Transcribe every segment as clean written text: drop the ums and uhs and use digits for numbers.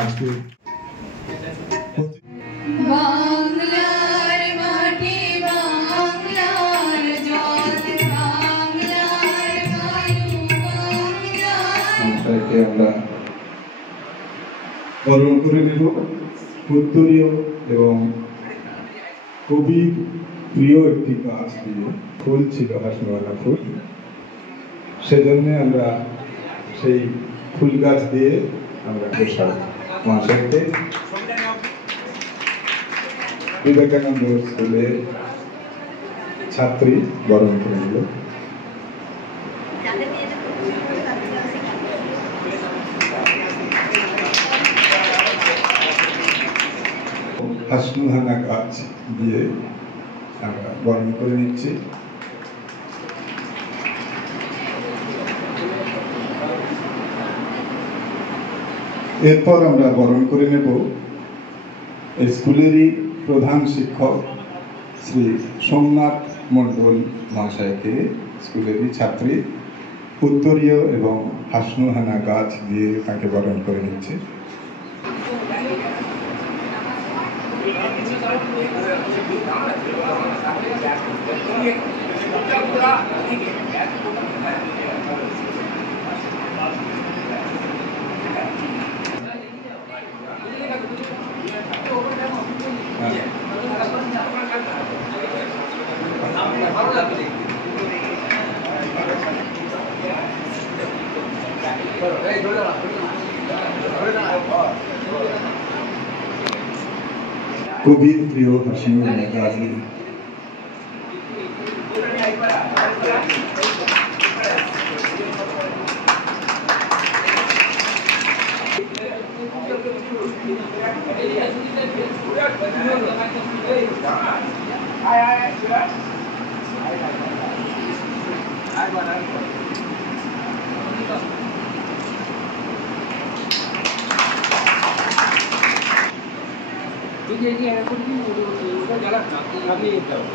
আজকে বাংলার মাটি বাংলার জল বাংলার বায়ু বাংলাকে আমরা বরণ করে নেব উত্তরীয় এবং কবির প্রিয় একটি গাছ দিয়ে ফুল ছিল হাসনোয়ালা ফুল, সেজন্য আমরা সেই ফুল গাছ দিয়ে আমরা মহাশয়কে বিবেকানন্দ স্কুলের ছাত্রী বরণ করে নিল। হাসনুহানা গাছ দিয়ে আমরা বরণ করে নিচ্ছি। এরপর আমরা বরণ করে নেব স্কুলেরই প্রধান শিক্ষক শ্রী সোমনাথ মণ্ডল মহাশয়কে, স্কুলেরই ছাত্রী উত্তরীয় এবং হাসনুহানা গাছ দিয়ে তাকে বরণ করে নিচ্ছে। কবির প্রিয় হাসনুহানা গাছ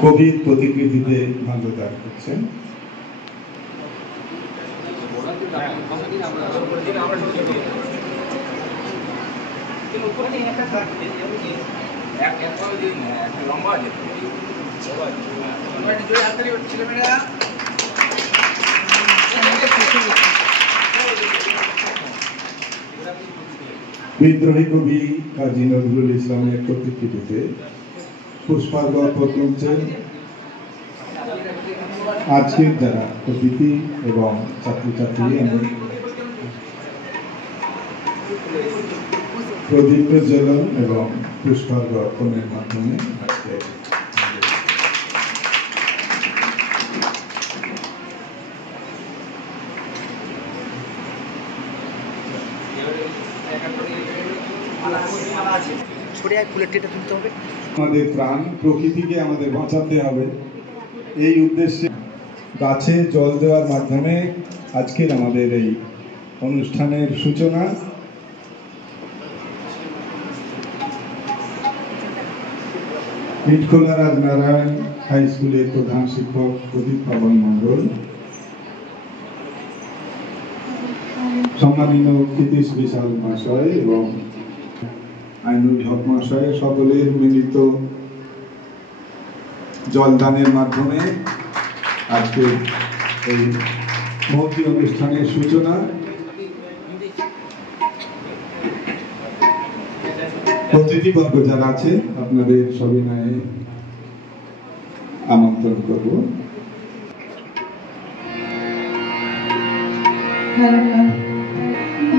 কবির প্রতিকৃতিতে মাল্যদান করছেন। বিদ্রোহী কবি কাজী নজরুল ইসলামের প্রতিকৃতিতে পুষ্পার্ঘ্য অর্পণ করছেন আজকের যারা অতিথি এবং ছাত্রছাত্রী। আমি প্রদীপ প্রজ্বলন এবং পুষ্পার্ঘ্য অর্পণের মাধ্যমে আজকে আমাদের প্রাণ প্রকৃতিকে আমাদের বাঁচাতে হবে, এই উদ্দেশ্যে গাছে জল দেওয়ার মাধ্যমে আজকের আমাদের এই অনুষ্ঠানের সূচনা। ইটখোলা রাজনারায়ণ হাই স্কুলের প্রধান শিক্ষক প্রদীপ পাবন মণ্ডল, সম্মানীয় কৃতিশ বিশাল মহাশয় এবং আইনুল হক মহাশয় সকলের মিলিত জলদানের মাধ্যমে আজকে এই মহতী অনুষ্ঠানের সূচনা। অতিথিবর্গ যারা আছে আপনাদের সবিনয়ে আমন্ত্রণ করব।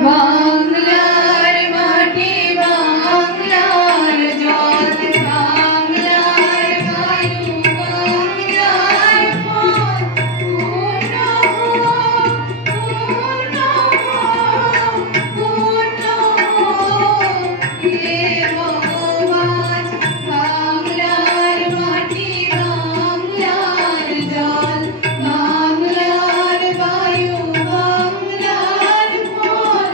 বাংলার মাটি বাংলার জল বাংলার বায়ু বাংলার ফল পূর্ণ হে ভগবান। বাংলার মাটি বাংলার জল বাংলার বায়ু বাংলার ফল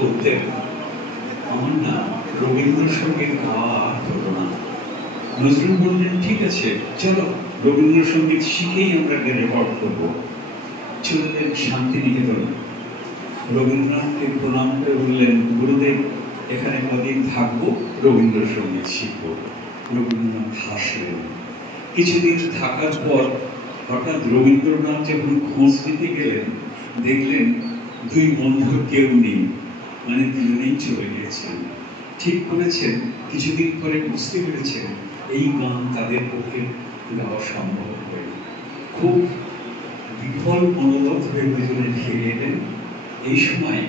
বলতেন, আমার না রবীন্দ্রসঙ্গীত গাওয়া হতো না। নজরুল বললেন, ঠিক আছে চলো রবীন্দ্রসঙ্গীত শিখেই আমরা রেকর্ড করবো। চললেন শান্তিনিকেতন। রবীন্দ্রনাথকে প্রণাম করে বললেন, গুরুদেব এখানে কদিন থাকবো, রবীন্দ্রসঙ্গীত শিখবো। রবীন্দ্রনাথ হাসলেন। কিছুদিন থাকার পর হঠাৎ রবীন্দ্রনাথ যখন খোঁজ নিতে গেলেন, দেখলেন দুই বন্ধুর কেউ নেই, মানে দুজনেই চলে গিয়েছেন। ঠিক করেছেন, কিছুদিন পরে বুঝতে পেরেছেন এই গান তাদের পক্ষে গাওয়া সম্ভব হয়। খুব বিফল মনোরথ হয়ে দুজনে ফিরে এলেন। এই সময়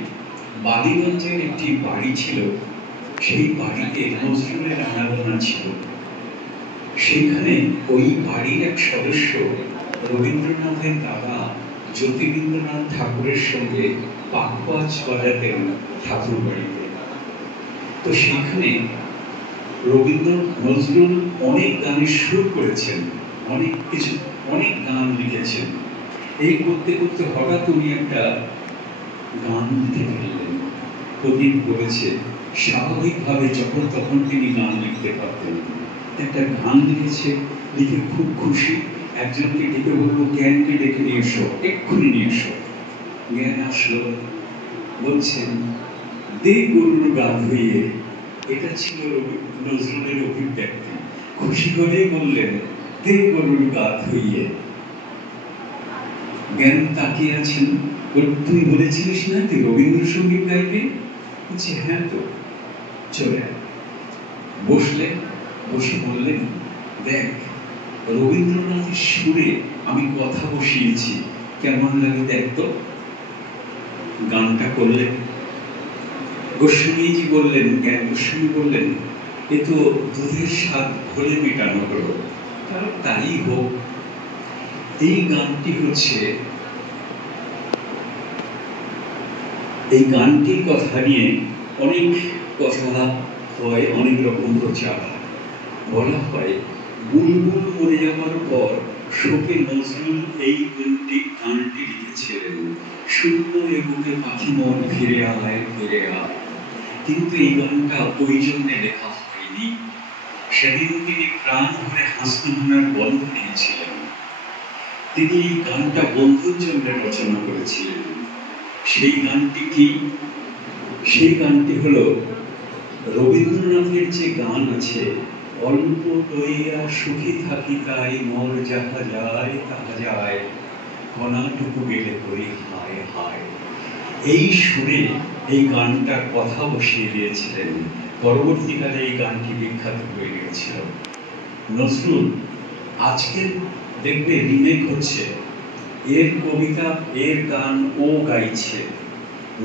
বালিগঞ্জের একটি বাড়ি ছিল, সেই বাড়িতে নজরুলের আরাধনা ছিল। সেখানে ওই বাড়ির এক সদস্য রবীন্দ্রনাথের দাদা জ্যোতিরিন্দ্রনাথ ঠাকুরের সঙ্গে পাকবাজ বাজাতেন ঠাকুর বাড়িতে। তো সেখানে নজরুল অনেক গানের সুর করেছেন, অনেক গান লিখেছেন। এই করতে করতে হঠাৎ উনি একটা গান লিখে ফেললেন। প্রদীপ বলেছে, স্বাভাবিকভাবে যখন তখন তিনি গান লিখতে পারতেন। একটা গান লিখেছে, লিখে খুব খুশি। একজনকে ডেকে বললো, জ্ঞানকে ডেকে নিয়ে এসো, এক্ষুনি নিয়ে এসো। জ্ঞান আসলো, বলছেন, দে গরুর গা ধুইয়ে। এটা ছিল নজরুলের অভিব্যক্তি। খুশি হয়ে বললেন, দে গরুর গা ধুইয়ে। জ্ঞান তাকিয়ে আছেন, তুই বলেছিলিস না তুই রবীন্দ্রসঙ্গীত গাইবি? বলছি, হ্যাঁ তো, চলে বসলেন। বসে বললেন, দেখ রবীন্দ্রনাথের সুরে আমি কথা বসিয়েছি, কেমন লাগে দেখ তো। গানটা করলেন। গোস্বামীজি বললেন, জ্ঞান গোস্বামী বললেন, এ তো দুধের স্বাদ ঘোলে মেটানো হলো, কারণ তাই হোক। এই গানটি হচ্ছে, এই গানটির কথা নিয়ে অনেক কথা হয়, অনেক রকম প্রচার বলা হয়। বুলবুল মরে যাওয়ার পর শোকে নজরুল এই গানটি লিখেছিলেন, শূন্য এ বুকে পাখি মন ফিরে আয় ফিরে আয়। কিন্তু এই গানটা ওই জন্যে লেখা হয়নি। সেদিন তিনি প্রাণ ভরে হাসনাহানার বন্ধ নিয়েছিলেন। তিনি এই গানটা বন্ধুর জন্য রচনা করেছিলেন। সেই গানটি কি? সেই গানটি হলো রবীন্দ্রনাথের যে গান আছে, অল্প লইয়া সুখী থাকি তাই মর যাহা যায় তাহা যায়, কণাটুকু গেলে করি হায় হায়। এই সুরে এই গানটার কথা বসিয়ে দিয়েছিলেন। পরবর্তীকালে এই গানটি বিখ্যাত হয়ে গিয়েছিল। নজরুল আজকের দেখবে রিমেক হচ্ছে, এর কবিতা এর গান ও গাইছে।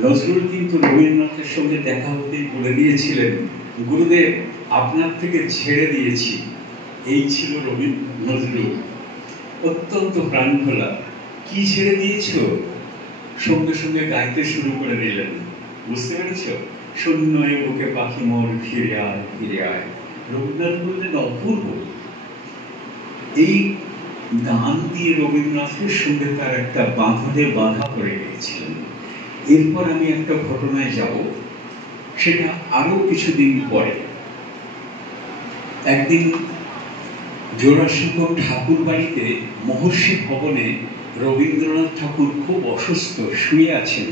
নজরুল কিন্তু রবীন্দ্রনাথের সঙ্গে দেখা হতেই বলে দিয়েছিলেন, গুরুদেব আপনার থেকে ছেড়ে দিয়েছি। এই ছিল নজরুল, অত্যন্ত প্রাণখোলা। কি ছেড়ে দিয়েছ? সঙ্গে সঙ্গে গাইতে শুরু করে দিলেন। বুঝতে পেরেছ? শূন্য এ বুকে পাখি মোর ফিরে আয় ফিরে আয়। রবীন্দ্রনাথ বললেন, অপূর্ব। এই গান দিয়ে রবীন্দ্রনাথের সঙ্গে তার একটা বাঁধা পড়ে গিয়েছিলেন। এরপর আমি একটা ঘটনায় যাব, সেটা আরো কিছুদিন পরে। একদিন জোড়াসাঁকো ঠাকুর বাড়িতে মহর্ষি ভবনে রবীন্দ্রনাথ ঠাকুর খুব অসুস্থ, শুয়ে আছেন।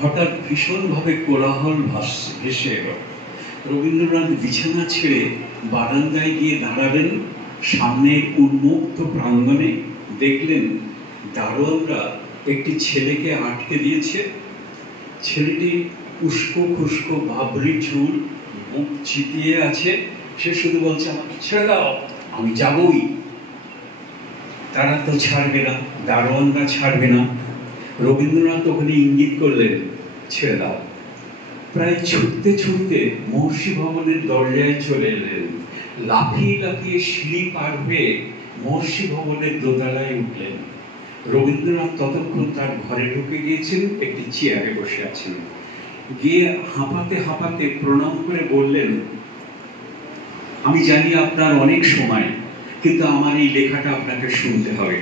হঠাৎ ভীষণভাবে কোলাহল ভেসে এলো। রবীন্দ্রনাথ বিছানা ছেড়ে বারান্দায় গিয়ে দাঁড়ালেন। সামনে উন্মুক্ত প্রাঙ্গণে দেখলেন দারোয়ানরা একটি ছেলেকে আটকে দিয়েছে। ছেলেটি উস্কো খুস্কো বাবরি চুল, মুখ চিতিয়ে আছে। সে শুধু বলছে, আমাকে ছেড়ে দাও, আমি যাবই। তারা তো ছাড়বে না, দারোয়ানরা ছাড়বে না। রবীন্দ্রনাথ ওখানে ইঙ্গিত করলেন, ছেড়ে দাও। প্রায় ছুটতে ছুটতে মহর্ষি ভবনের দরজায় চলে এলেন। লাফিয়ে লাফিয়ে সিঁড়ি পার হয়ে মহর্ষি ভবনের দোতলায় উঠলেন। রবীন্দ্রনাথ ততক্ষণ তার ঘরে ঢুকে গিয়েছেন, একটি চেয়ারে বসে আছেন। গিয়ে হাঁপাতে হাঁপাতে প্রণাম করে বললেন, আমি জানি আপনার অনেক সময়, কিন্তু আমার এই লেখাটা আপনাকে শুনতে হবে।